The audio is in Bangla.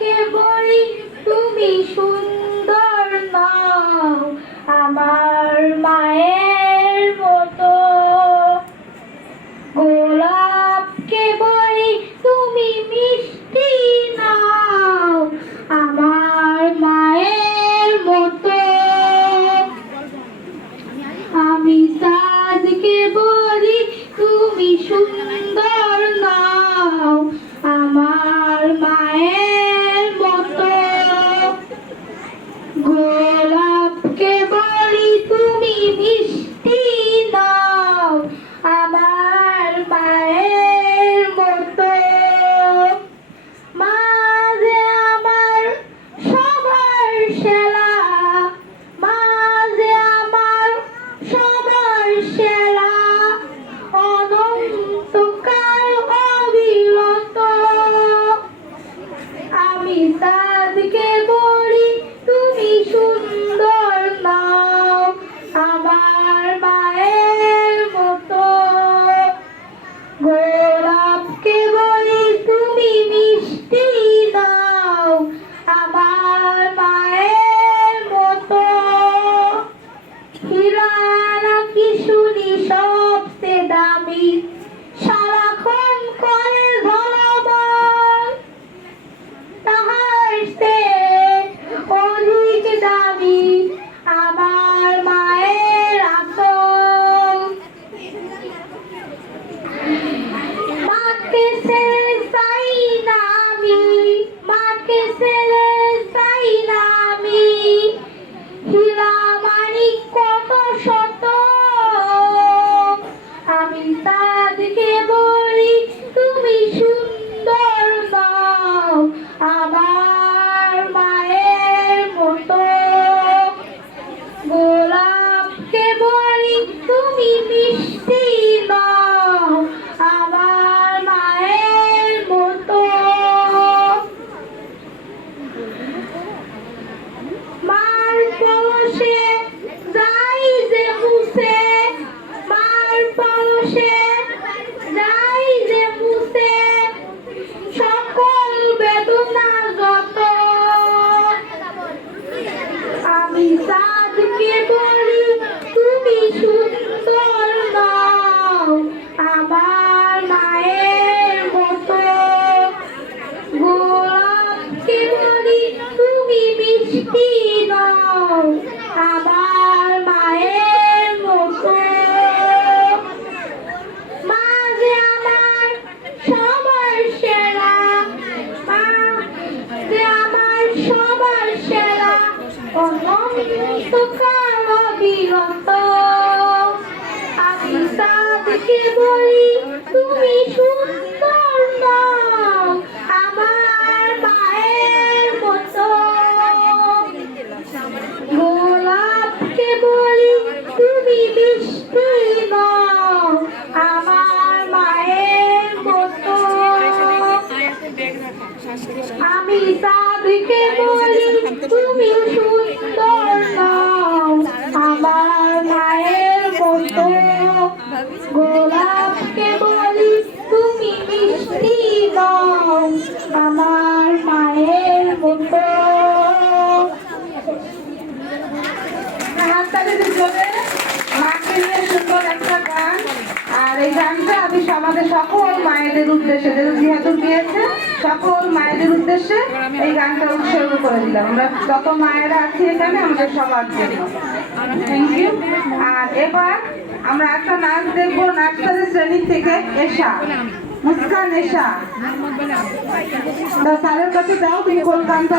কেবলই তুমি সুন্দর নও আমার মায়ের মতো। গোলাপ কেবলই তুমি মিষ্টি নও আমার মায়ের মতো। আমি চাঁদ কেবলই তুমি সুন্দর নও আমার মায়ের মতো। গোলাপ কেবলই তুমি মিষ্টি নও আমার মায়ের মতো। মা যে আমার সবার সেরা, মা যে আমার সবার সেরা, অনন্তকাল অবিরত। আমি চাঁদকে বলি তুমি সুন্দর নও আমার মায়ের মতো। গোলাপকে বলি তুমি মিষ্টি নও আমার মায়ের মতো। হীরা নাকি শুনি সবচেয়ে দামি, সারাক্ষণ করে ঝলমল, তাহার চেয়ে অধিক দামি আমার মায়ের আঁচল। মাকে ছেড়ে চাই না আমি, মাকে ছেড়ে চাই না আমি, হীরা মানিক কত শত। আমি তাদেরকে বলি তুমি সুন্দর নও আমার মায়ের মতো। গোলাপকে বলি তুমি মিষ্টি নও আমার মায়ের মতো। মার পরশে যাই যে মুছে, মার পরশে যাই যে মুছে, সকল বেদনা যত। আমি চাঁদকে বলি তুমি সুন্দর নও আমার মায়ের মতো। গোলাপকে বলি তুমি মিষ্টি নও আমার মায়ের মতো। মা যে আমার সবার সেরা, মা যে আমার সবার সেরা, অনন্তকাল অবিরত। আমি চাঁদকে বলি তুমি সুন্দর নও আমার মায়ের মতো। গোলাপকে বলি তুমি মিষ্টি নও আমার মায়ের মতো। আমি চাঁদকে বলি তুমি সুন্দর নও আমার মায়ের মতো। গোলাপকে বলি তুমি মিষ্টি নও আমার মায়ের মতো। সুন্দর একটা গান। আর এই গানটা আমি সমাজের সকল মায়েদের উদ্দেশ্যে, যেহেতু দিয়েছে সকল মায়েদের উদ্দেশ্যে এই গানটা উৎসর্গ করে দিলাম। আমরা যত মায়েরা আছি এখানে আমাদের সবার জন্য। Thank you. আর এবার আমরা একটা নাচ দেখবো নার্সারি শ্রেণী থেকে এশা, মুস্কান এশা। স্যারের কাছে যাও, তুমি কোন গানটা